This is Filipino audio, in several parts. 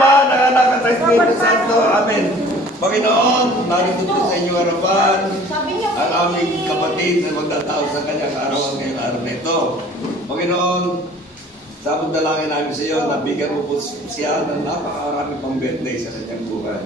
Ama, ng Anak at sa Espiritu Santo. Amen. Panginoon, narito po sa inyong harapan ang aming kapatid na magtatao sa kanyang araw ngayong araw na ito. Panginoon, sabot dalangin namin sa iyo na bigyan mo po siya ng napakarami pang birthday sa kanyang buhay.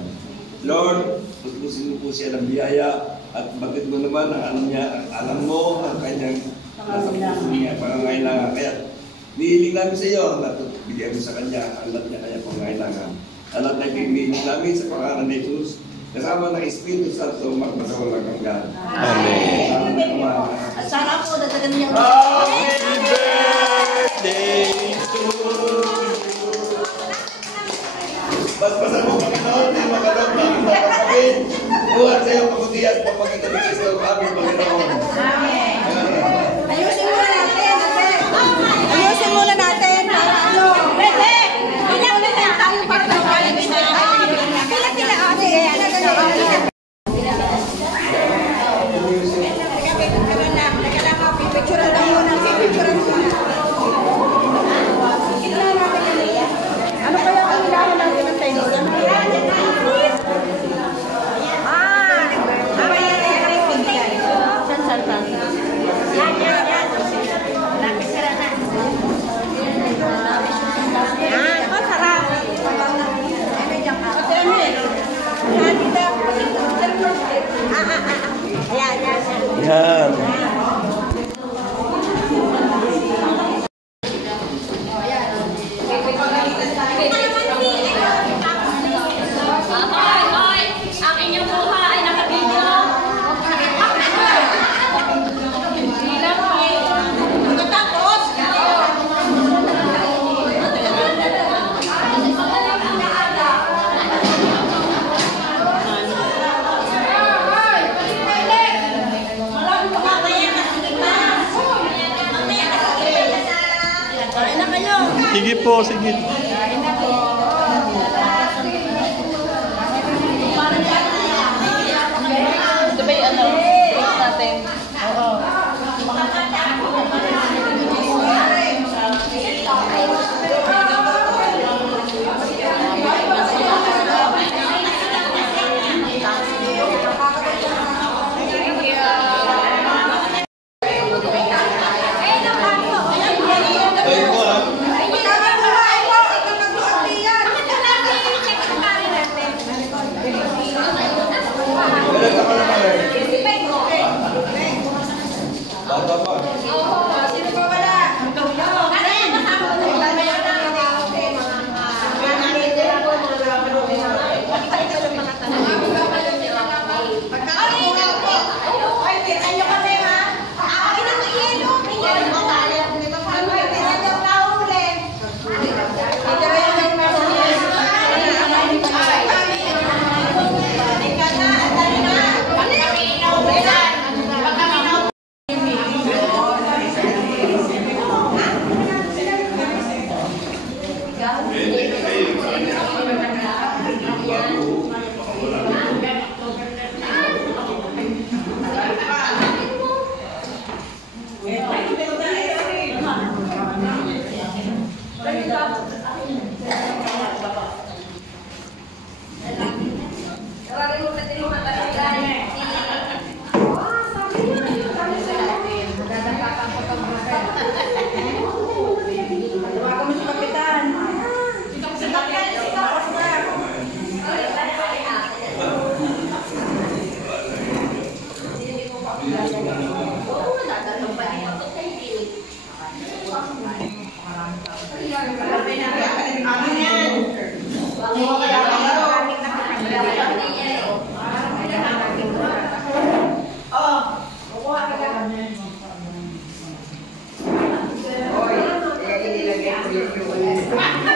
Lord, pupusin mo po siya ng biyaya at bakit mo naman ang alam mo ang kanyang nasa puso niya pangangailangan. Kaya nihiling namin sa iyo na bigyan mo sa kanya ang lahat niya kanyang pangangailangan. Ang lahat na pinihiling namin sa pangalan ni Jesus, kasama ng Espiritu Santo, magpasawalang hanggan. Amen. At sana po, dadagan niyo. Happy birthday to you. Basbasan mo, Panginoon, di magalog na ang mga kapatid. Buhat sa iyo, pagkutiyas, pagpagkita ni Kristo, aming Panginoon. Amen. Ayusin muna natin. Ayusin muna natin. Para ano? Pwede. Ilang na tayo para sa kalimin na. Kila ate. Picture lang muna. Picture lang muna. Ano kaya ang kailangan natin ng tennis? Yan. Sige po, sige. Ito ba yung ano? Natin? Oo. Oh,